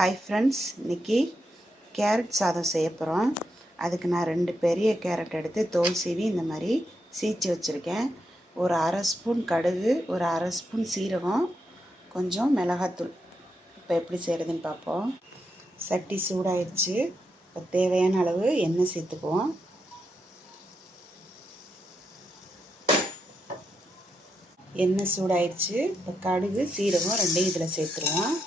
Hi friends இன்றைக்கி carrot சாதம் செய்ய போகிறோம் அதுக்கு நான் ரெண்டு பெரிய கேரட் எடுத்து தோல் சீவி இந்த மாதிரி சீச்சு வச்சுருக்கேன். ஒரு அரை ஸ்பூன் கடுகு ஒரு அரை ஸ்பூன் சீரகம் கொஞ்சம் மிளகாத்தூள். இப்போ எப்படி செய்கிறதுன்னு பார்ப்போம். சட்டி சூடாயிடுச்சு இப்போ தேவையான அளவு எண்ணெய் சேர்த்துக்குவோம். எண்ணெய் சூடாயிடுச்சு இப்போ கடுகு சீரகம் ரெண்டையும் இதில் சேர்த்துருவோம்.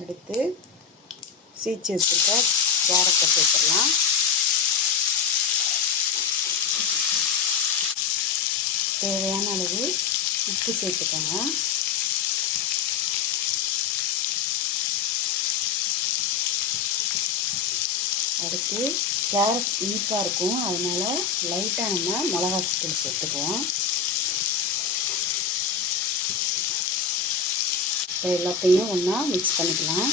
அடுத்து சீச்சு வச்சுருக்க கேரட்டை சேர்த்துடலாம். தேவையான அளவு உப்பு சேர்த்துக்கோங்க. அடுத்து கேரட் இனிப்பாக இருக்கும். அதனால் லைட்டாக நம்ம மிளகாத்தூள் சேர்த்துக்குவோம். இப்போ எல்லாத்தையும் ஒன்றா மிக்ஸ் பண்ணிக்கலாம்.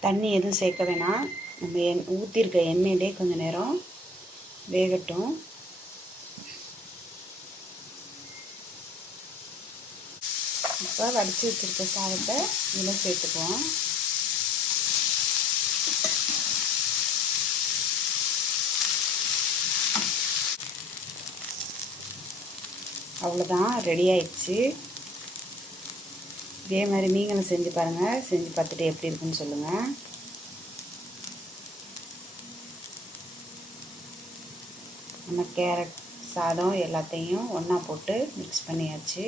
தண்ணி எதுவும் சேர்க்க வேணாம். நம்ம எண் ஊற்றிருக்க எண்ணெயிலே கொஞ்சம் நேரம் வேகட்டும். இப்போ வடித்து வச்சுருக்க சாதத்தை இதில் சேர்த்துக்குவோம். அவ்வளோதான் ரெடி ஆயிடுச்சு. இதே மாதிரி நீங்களும் செஞ்சு பாருங்கள் செஞ்சு பார்த்துட்டு எப்படி இருக்குன்னு சொல்லுங்கள் நம்ம கேரட் சாதம் எல்லாத்தையும் ஒன்றா போட்டு மிக்ஸ் பண்ணியாச்சு.